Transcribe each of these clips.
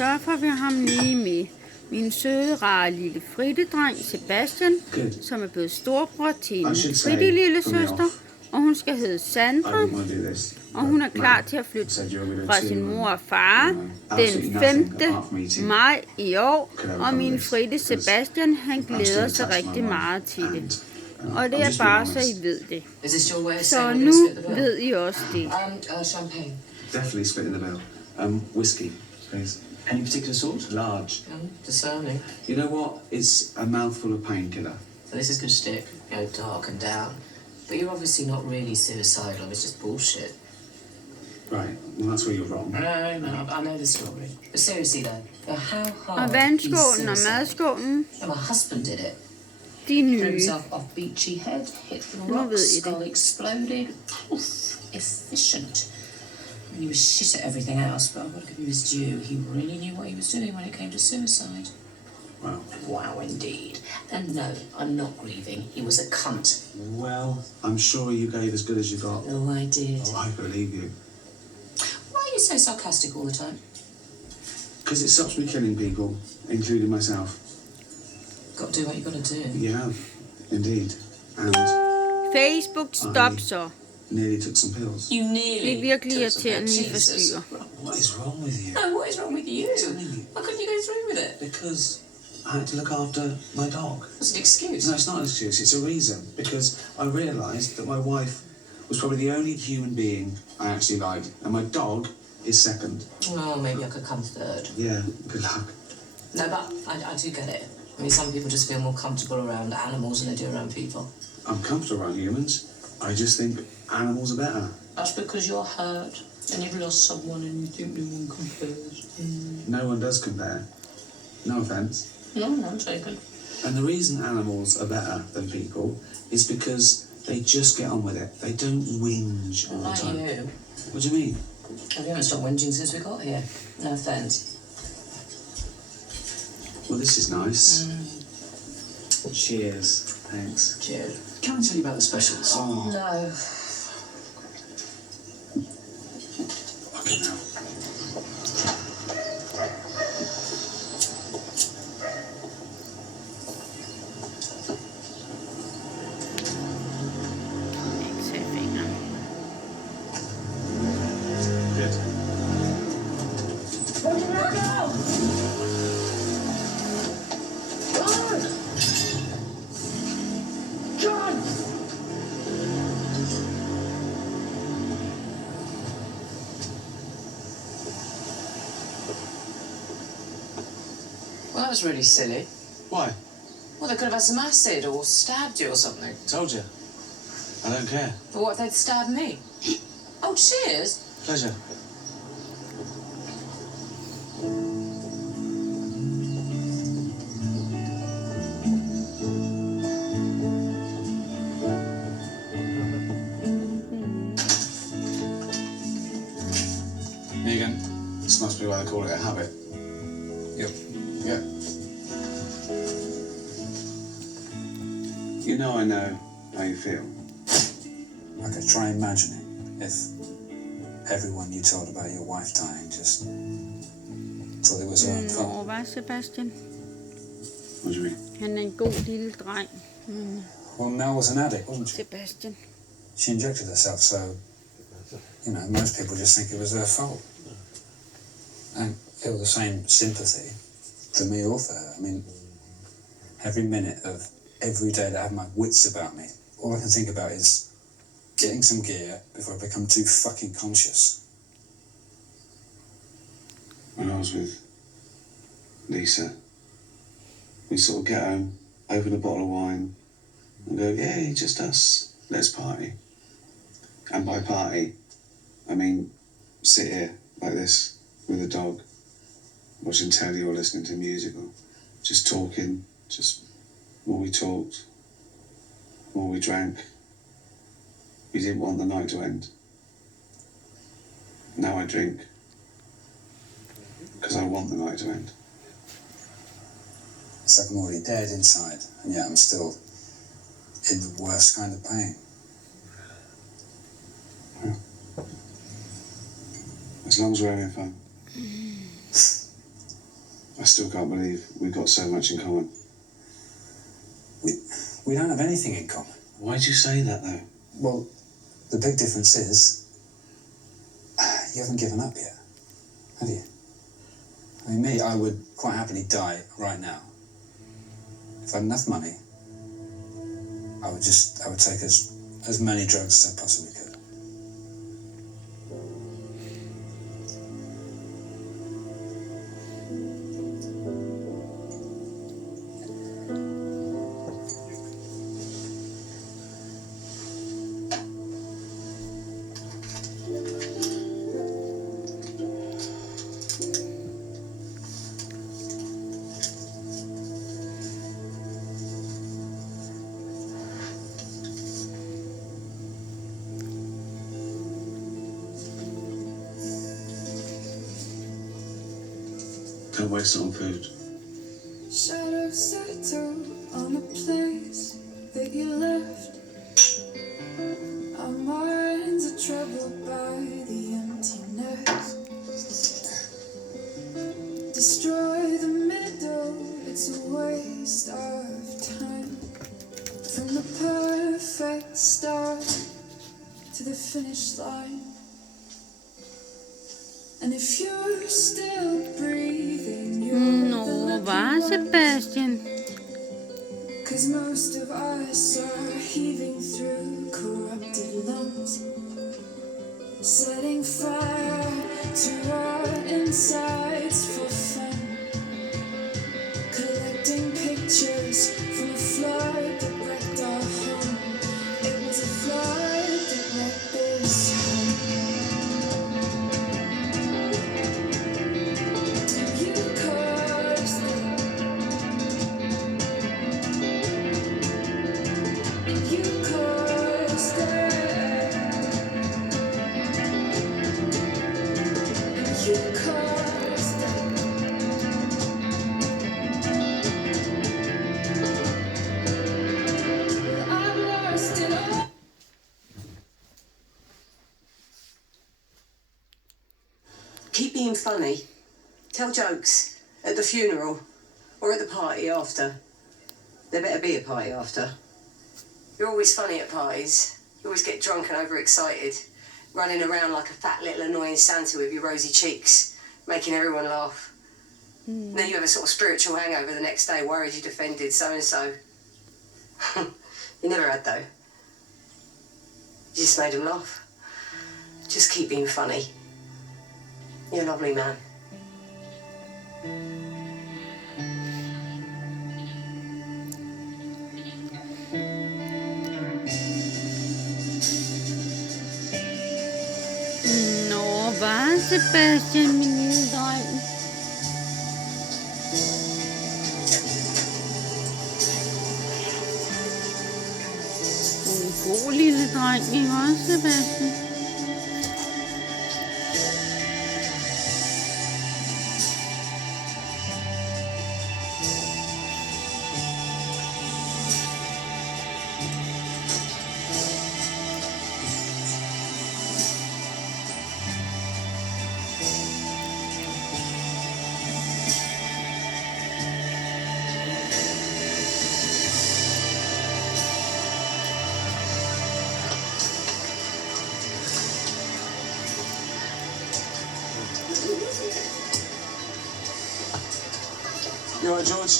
så får vi ham lige med. Min søde, rare lille frittedreng Sebastian, som er blevet storbror til en fritte lille søster, og hun skal hedde Sandra, og hun er klar til at flytte fra sin mor og far den 5. maj i år, og min fritte Sebastian, han glæder sig rigtig meget til det. Og det er bare så I ved det. Så nu ved I også det. Champagne. Definitely split in the middle. Whiskey, please. Any particular sort? Large. Discerning. You know what? It's a mouthful of painkiller. So this is good stick. Go dark and down. But you're obviously not really suicidal. It's just bullshit. Right. Well, that's where you're wrong. No, I know the story. But seriously though, how hard Og vandskålen og madskålen, my husband did it. de Threw nye. himself off beachy head, hit the Nu ved rocks, I det. skull exploded. Poof, efficient. He was shit at everything else, but I've got to give him his due. He really knew what he was doing when it came to suicide. Wow. Wow, indeed. And no, I'm not grieving. He was a cunt. Well, I'm sure you gave as good as you got. Oh, I did. Oh, I believe you. Why are you so sarcastic all the time? Because it stops me killing people, including myself. Got to do what you got to do. You have, indeed. And Facebook, stop så. nearly took some pills. You nearly. Det er virkelig took some irriterende, I pills. Jesus. forstyrrer. What is wrong with you? No, what is wrong with you? Why couldn't you go through with it? Because I had to look after my dog. What's an excuse? No, it's not an excuse, it's a reason. Because I realised that my wife was probably the only human being I actually liked. And my dog is second. Well, maybe I could come third. Yeah, good luck. No, but I do get it. I mean, some people just feel more comfortable around animals than they do around people. I'm comfortable around humans. I just think animals are better. That's because you're hurt and you've lost someone and you think no one compares. No one does compare. No offence. No, none taken. And the reason animals are better than people is because they just get on with it. They don't whinge all the Like time. you. What do you mean? We haven't stopped whinging since we got here. No offence. Well, this is nice. Cheers. Thanks. Cheers. Can I tell you about the specials? Oh, No. fucking hell. Ikke se fingeren. Good. Well, that was really silly. Why? Well, they could have had some acid or stabbed you or something. Told you. I don't care. But what if they'd stabbed me? Oh, cheers. Pleasure. Megan, this must be why they call it a habit. Yep. Yeah. You know I know how you feel. Okay, try imagining if everyone you told about your wife dying just thought it was her own fault. Nå, hvad Sebastian? What do you mean? Han er en god lille dreng. Well, Mel was an addict, wasn't she? Sebastian. She injected herself, so, you know, most people just think it was their fault. And feel the same sympathy for me or for her. I mean, every minute of every day that I have my wits about me, all I can think about is getting some gear before I become too fucking conscious. When I was with Lisa, we sort of get home, open a bottle of wine, and go, yay, just us, let's party. And by party, I mean sit here like this with a dog, watching telly or listening to music, or just talking, just more we talked, more we drank. We didn't want the night to end. Now I drink because I want the night to end. It's like I'm already dead inside, and yet I'm still in the worst kind of pain. As long as we're having fun. I still can't believe we've got so much in common. We don't have anything in common. Why'd you say that, though? Well, the big difference is you haven't given up yet, have you? I mean, me, I would quite happily die right now. If I had enough money, I would take as many drugs as I possibly could. Don't waste it on food. Shadows settle on the place that you left. Our minds are troubled by the emptiness. Destroy the middle, it's a waste of time. From the perfect start to the finish line. And if you're still breathing, you're Nå, var Sebastian. 'Cause most of us are heaving through corrupted lungs, setting fire to our insides for fun, collecting pictures from a flood that wrecked our home. It was a flood that wrecked this home. You caused it. You caused it. You caused it. I've lost it all. Keep being funny. Tell jokes at the funeral or at the party after. There better be a party after. You're always funny at parties. You always get drunk and overexcited, running around like a fat little annoying Santa with your rosy cheeks, making everyone laugh. Then you have a sort of spiritual hangover the next day, worried you'd offended so-and-so. You never had, though. You just made them laugh. Just keep being funny. You're a lovely man. Nå, var Sebastian, min lille dreng. En god lille dreng, ikke også, Sebastian? You all right, George?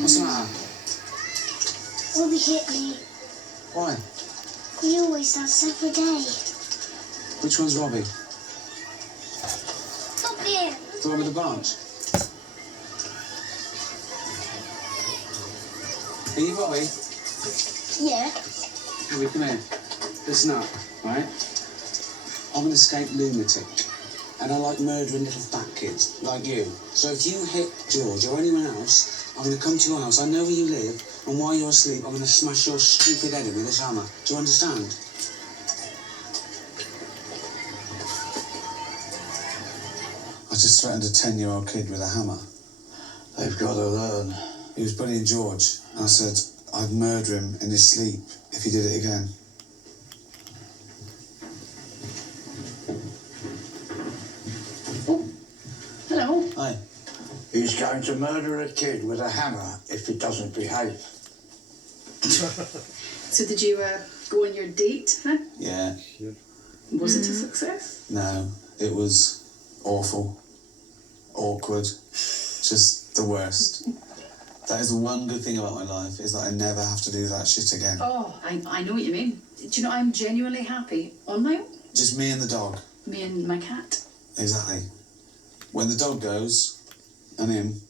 What's the matter? Robbie hit me. Why? He always does every day. Which one's Robbie? Stop here. The one with the branch? Are you Robbie? Yeah. Robbie, come here. Listen up, right? I'm an escaped lunatic. And I like murdering little fat kids, like you. So if you hit George or anyone else, I'm going to come to your house, I know where you live, and while you're asleep, I'm going to smash your stupid head in with this hammer. Do you understand? I just threatened a 10-year-old kid with a hammer. They've got to learn. He was bullying George, and I said I'd murder him in his sleep if he did it again. going to murder a kid with a hammer if he doesn't behave. So did you go on your date then? Yeah. Was it a success? No, it was awful. Awkward. Just the worst. That is the one good thing about my life, is that I never have to do that shit again. Oh, I know what you mean. Do you know, I'm genuinely happy on my own. Just me and the dog. Me and my cat. Exactly. When the dog goes, and him,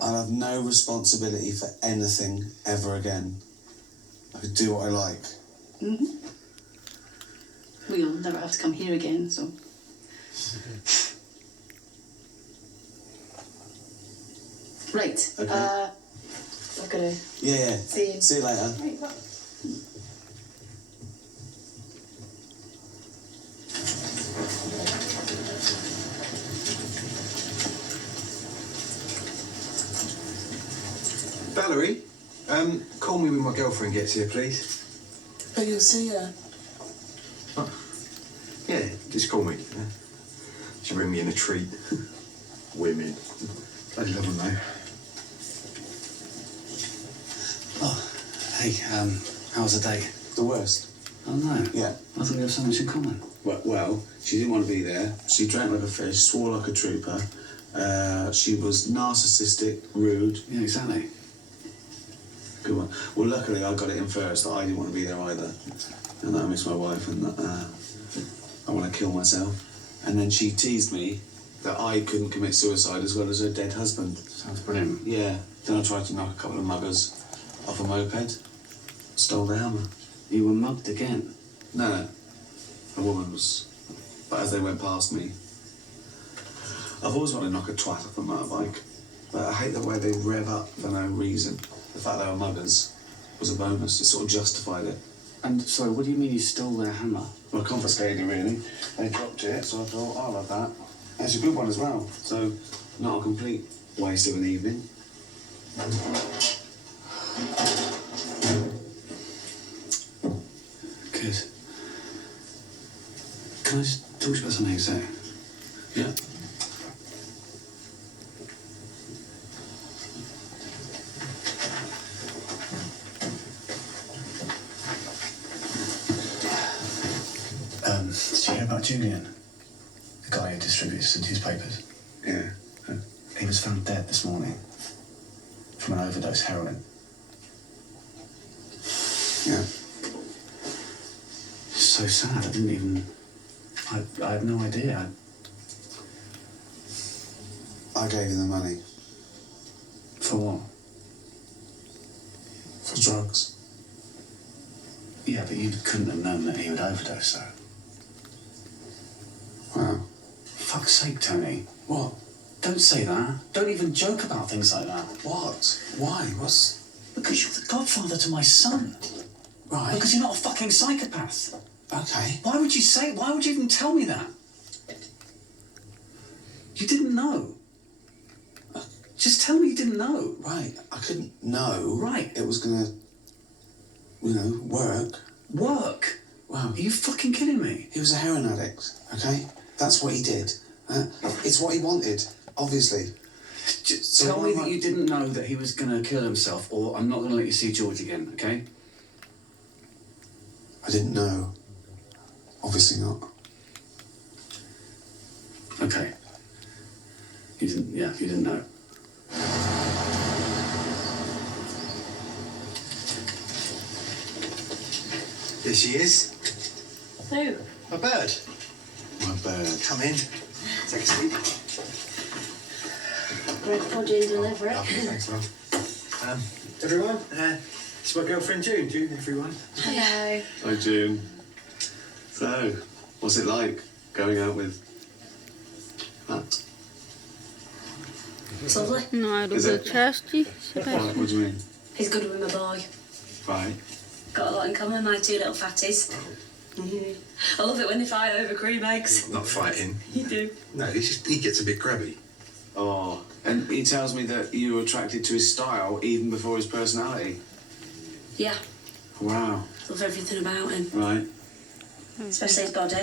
I'll have no responsibility for anything ever again. I could do what I like. Mm-hmm. Well, you'll never have to come here again, so... Right. Okay. I've got to Yeah. see you. See you later. Right, well. Valerie, call me when my girlfriend gets here, please. Oh, you'll see her. Oh. Yeah, just call me. Yeah. She'll bring me in a treat. Women. Bloody love them, though. Oh, hey, how was the date? The worst. Oh, no. Yeah. I thought we had so much in common. Well, she didn't want to be there. She drank like a fish, swore like a trooper. She was narcissistic, rude. Yeah, exactly. Good one. Well, luckily I got it in first that I didn't want to be there either, and that I miss my wife, and that I want to kill myself. And then she teased me that I couldn't commit suicide as well as her dead husband. Sounds brilliant. Yeah. Then I tried to knock a couple of muggers off a moped. Stole their hammer. You were mugged again? No. A woman was. But as they went past me, I've always wanted to knock a twat off a motorbike, but I hate the way they rev up for no reason. The fact they were muggers was a bonus. It sort of justified it. And, sorry, what do you mean you stole their hammer? Well, I confiscated it, really. They dropped it, so I thought, I'll have that. And it's a good one as well, so not a complete waste of an evening. Good. Can I just talk to you about something, so? Yeah. Did you hear about Julian? The guy who distributes the newspapers? Yeah. He was found dead this morning from an overdose heroin. Yeah. It's so sad. I didn't even... I had no idea. I gave him the money. For what? For drugs. Yeah, but you couldn't have known that he would overdose, though. Wow. Fuck's sake, Tony. What? Don't say that. Don't even joke about things like that. What? Why? What's... Because you're the godfather to my son. Right. Because you're not a fucking psychopath. Okay. Why would you say... Why would you even tell me that? You didn't know. Just tell me you didn't know. Right. I couldn't know. Right. It was gonna, work. Work? Wow. Are you fucking kidding me? He was a heroin addict, okay? That's what he did. It's what he wanted, obviously. Just tell me that you didn't know that he was going to kill himself, or I'm not going to let you see George again, okay? I didn't know. Obviously not. Okay. You didn't know. Here she is. Who? My bird. My bird. Come in. Take a seat. Bread pudding, deliver it. Thanks, love. Everyone, it's my girlfriend June. June, everyone. Hello. Hi, June. So, what's it like going out with Matt? It's lovely. Nu er du Is blevet it? tørstig, Sebastian. What do you mean? He's good with my boy. Right. Got a lot in common, my two little fatties. I love it when they fight over cream eggs. Not fighting. You do. No, he gets a bit grabby. Oh, and he tells me that you were attracted to his style even before his personality. Yeah, Wow. love everything about him. Right. Especially his body.